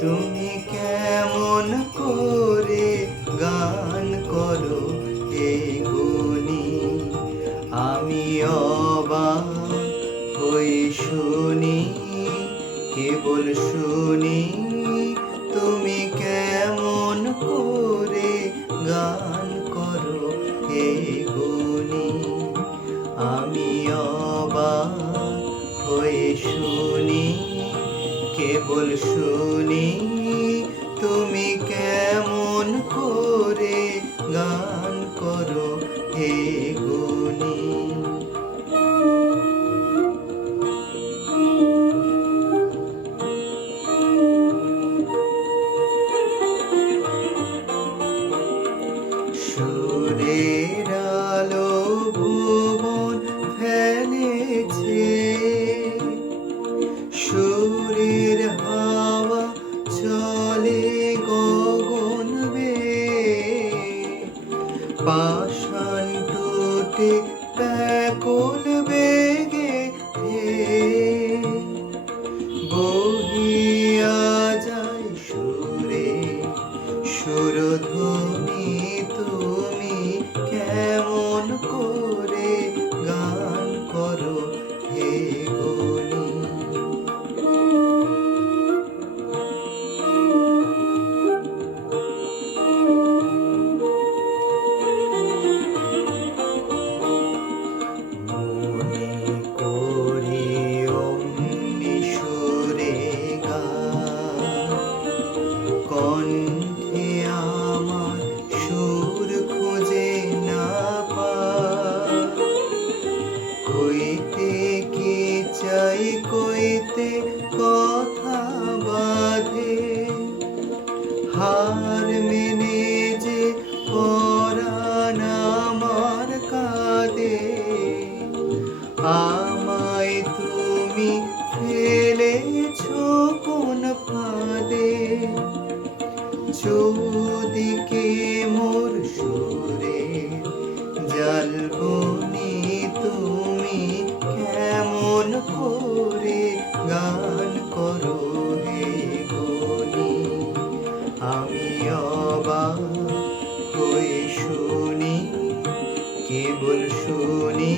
তুমি কেমন করে গান করো হে গুণী, আমি অবাক হয়ে শুনি, কেবল শুনি। তুমি কেমন করে গান করো হে গুণী, আমি অবাক হয়ে শুনি, কেবল শুনি। তুমি কেমন করে গান করো হে গুণী। সুরের আলো ভুবন ফেলেছে, সুরের হাওয়া চলে গগন বেয়ে, পাষাণ টুটে ব্যাকুল বেগে বহিয়া যায় সুরে সুরধ্বনি। তুমি কেমন করে গান করো হে গুণী। মনে করি অমনি সুরে গান, কণ্ঠে আমার সুর খুঁজে না পাই। কইতে কি চাই, কইতে কথা বাঁধে, হার মেনে যে পরাণ আমার কাঁদে। আমায় তুমি ফেলেছো কোন ফাঁদে, চৌদিকে মোর সুরে জ্বালবনি। তুমি কেমন করে গান করো হে গুণী, আমি অবাক হয়ে শুনি, কেবল শুনি।